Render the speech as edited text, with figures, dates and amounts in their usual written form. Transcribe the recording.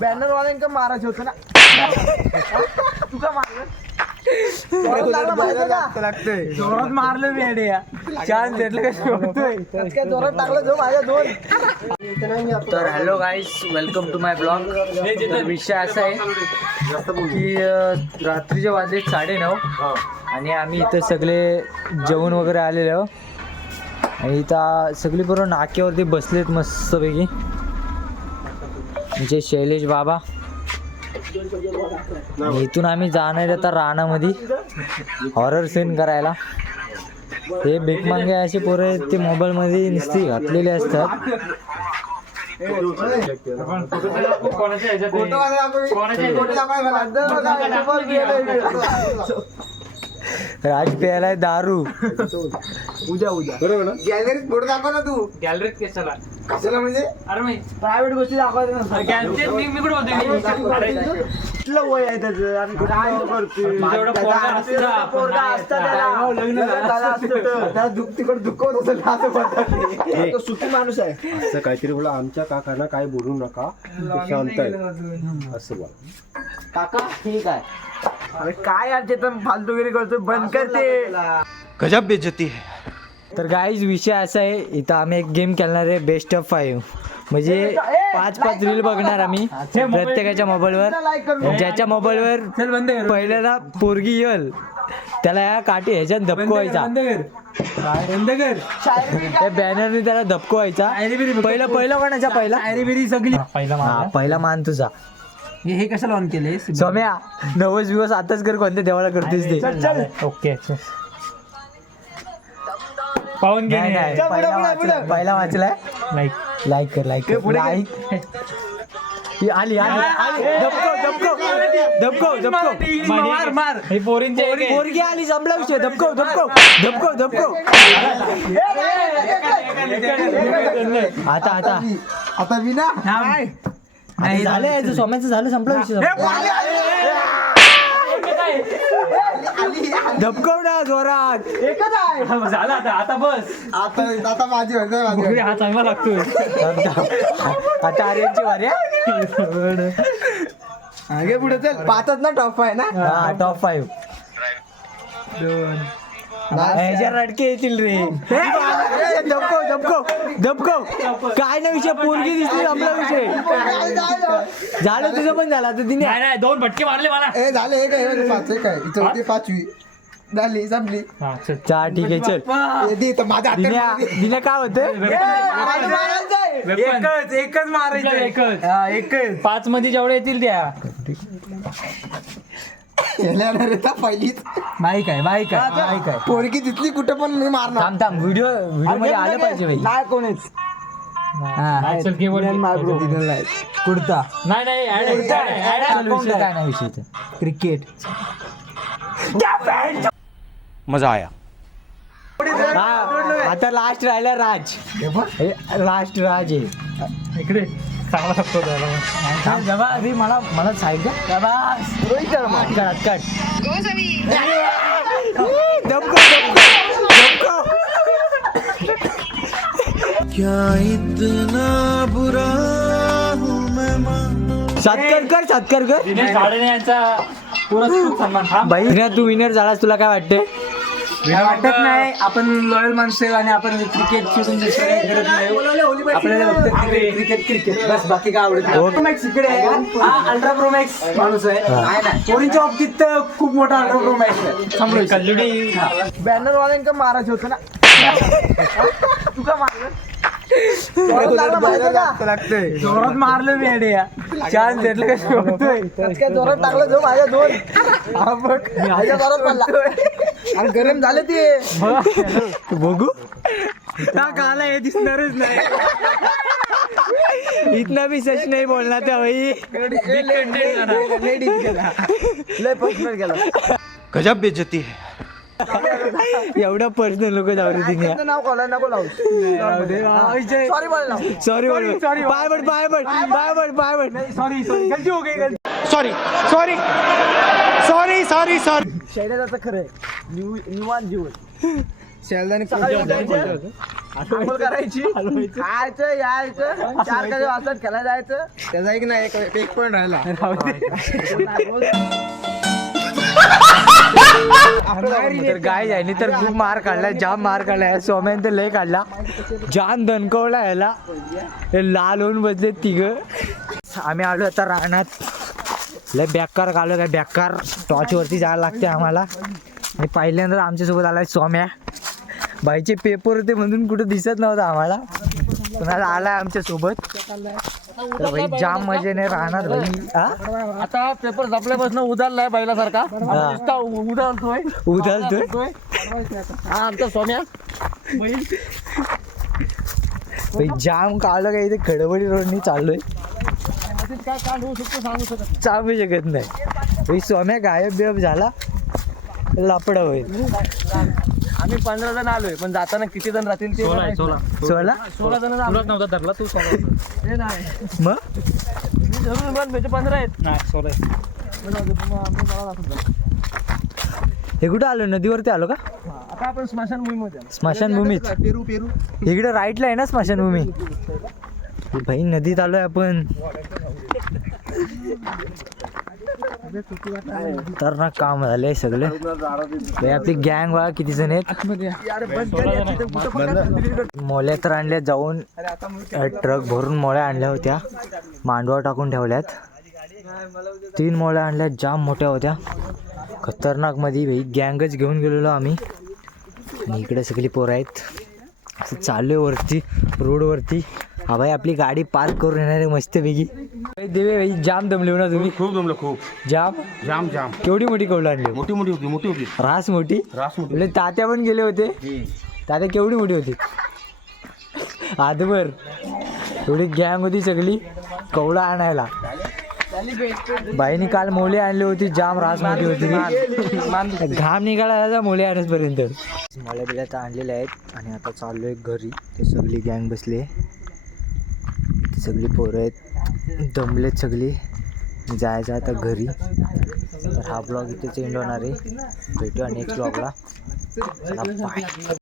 Banner वाल्यांका मारायचं होतं ना. तुका मारलं जोरात मारलं मी अडे चान्स भेटलं काय जोरात टाकलं जो माझ्या दोन. तर hello guys, welcome to my blog. विषय असा आहे की रात्रीचे वाजले 9:30 आणि आम्ही इथं सगळे जेवण वगैरे आलेले आहो आणि इथं सगळी पूर्ण नाक्यावरती बसलेत मस्तपैकी. म्हणजे शैलेश बाबा. इथून आम्ही जाणार आता रानामध्ये हॉरर सीन करायला. हे भिकमांगे असे पोरे ते मोबाईलमध्ये नुसती घातलेले असतात. राज प्यायलाय दारू. उद्या बरोबर ना. गॅलरीत फोटो दाखव ना तू. गॅलरीत कशाला म्हणजे अरे मी प्रायव्हेट गोष्टी दाखवते ना. मी कुठे होते कुठलं वय आहे त्याचं आणि काय तिकडे दुखवत असेल. सुखी माणूस आहे असं काहीतरी बोला. आमच्या काकांना काय बोलू नका, शांत आहे असं बोला. काका ठीक आहे. अरे काय यार चेतन फालतूगिरी करतो, बंद करते. गजब बेइज्जती है. तर गाईज विषय असा आहे, इथं आम्ही एक गेम खेळणार आहे बेस्ट ऑफ 5. म्हणजे 5 रील बघणार आम्ही प्रत्येकाच्या मोबाईलवर. ज्याच्या मोबाईलवर पहिल्याला पोरगी येईल त्याला या काठी ह्याच्यात धपकवायचा. त्या बॅनरने त्याला धपकवायचा. पहिला कोणाच्या पहिला मान तुझा. हे कशाला ऑन केले सोम्या? नवस दिवस आताच कर. कोणत्या देवाला करतेस ते? ओके पाहून घे. पहिला वाचलाय. लाईक कर लाईक आली पोरगी आली. जमला विषय. धपको आता विना नाही झालं. सोम्याचं झालं, संपला विषय. धपकव ना जोरात. एकच आहे झालं. आता बस. आता माझी हा चांगला लागतोय. आता आर्यनची वारी. आगे पुढे चल. 5च ना टॉप 5 ना. हा टॉप 5. ह्याच्या रडके येतील रे. धपको काय ना विषय. पोरगी दिसली, आपला विषय झालं. तुझं पण झालं. आता तिने 2 भटके मारले मला. झाले. एक आहे 5वी झाली, संपली. चहा ठीक आहे चल. दिल्या काय होतं? एकच मारायचं. एकच 5 मध्ये जेवढे येतील त्या पहिलीच माईक आहे. पोरगी दिसली कुठं पण मी मारणार. थांब व्हिडिओ मध्ये आलं पाहिजे. नाही कोणीच कुर्ता नाही काय नाही विषय. क्रिकेट मजा आया. आता लास्ट राहिला राज. राज आहे इकडे. चांगला लागतो मला साईड रोहित शर्मा. कट सत्कार कर. भाई तू विनर झालास. तुला काय वाटतंय? वाटत नाही. आपण लॉयल माणसं आणि आपण क्रिकेट करत नाही. आपल्याला क्रिकेट बस. बाकी काय आवडत नाही. इकडे अल्ट्रा प्रो मॅक्स माणूस आहे. पोरींच्या बाबतीत खूप मोठा अल्ट्रा प्रो मॅक्स आहे. बॅनर वाल्यांका मारायचं होतं ना. तुका मारलं जोरात मारलं मी अडे चान्स भेटलं काय जोरात टाकलं जो माझ्या दोन. जोरात मारला आणि गरम झालं ते. बघू काला हे दिसणारच नाही. इतना भी सच नहीं बोलना था भाई. लय पर्सनल गेला. गजब बेइज्जती है. एवढा पर्सनल लोक जाऊ रे. तिने नाव कॉल नको लावू. सॉरी बाय बट सॉरी गलती हो गई. सॉरी शैलेश आता खरं आहे. निवांत जीवन शेलदाने आंघोळ करायची खायचं यायचं 4 वाजता खेळायला जायचं त्याचा एक नाही एक पण राहिला तर गाय जायनी तर खूप मार काढलाय जाम मार काढलाय सोम्यान तर लय काढला जाम दणकवला याला हे लाल होऊन बसले तिघ आम्ही आलो आता रानात लय बेकार काढलो काय बेकार टॉर्च वरती जायला लागते आम्हाला आणि पहिल्यांदा आमच्यासोबत आलाय सोम्या बाईचे पेपर होते म्हणून कुठं दिसत नव्हतं आम्हाला पण आज आलाय आमच्या सोबत तर भाई जाम मजेने राहणार भाई आता पेपर झपल्यापासून उदारलाय बैलासारखा उधळतोय हा आमचा सोम्या भाई जाम काढलं काय इथे खडबडी रोडनी चाललोय काय कांड होऊ शकतो सांगू शकत सांगू शकत नाही भाई सोम्या गायब बियब झाला लापडा होईल आम्ही 15 जण आलोय पण जाताना किती जण राहतील ते 16 जण नव्हता धरला तू 16 ते नाही मग मी जरूर म्हणजे 15 आहेत नाही 16 हे कुठं आलो नदीवरती आलो का आता आपण स्मशानभूमीमध्ये स्मशानभूमीत पेरू इकडे राईटला आहे ना स्मशानभूमी भाई नदीत आलोय आपण तर ना काम झालंय सगळे भाई आपली गँग बघा किती जण आहेत मोल्या तर आणल्या जाऊन ट्रक भरून मोळ्या आणल्या होत्या मांडवा टाकून ठेवल्यात 3 मोळ्या आणल्या जाम मोठ्या होत्या खतरनाक मध्ये भाई गँगच घेऊन गेलेलो आम्ही आणि इकडे सगळी पोरं आहेत असं चाललोय वरती रोडवरती हा भाई आपली गाडी पार्क करून येणारे मस्तपैकी देवे भाई जाम दमले ना तुम्ही खूप जमलं खूप जाम जाम जाम केवढी मोठी कौल आणली मोठी होती रास मोठी म्हणजे तात्या पण गेले होते तात्या केवढी मोठी होती आधभर एवढी गँग होती सगळी कौला आणायला बाईनी काल मोले आणली होती जाम रास मोठी होती घाम निघाला मोले आणसपर्यंत मोल्या बिल्या तर आणलेल्या आहेत आणि आता चाललोय घरी ते सगळी गँग बसले सगळी पोरं आहेत दमलेत सगळी जायचं आता घरी तर हा ब्लॉग इथेच एंड होणार आहे भेटूया नेक्स्ट ब्लॉगला चला बाय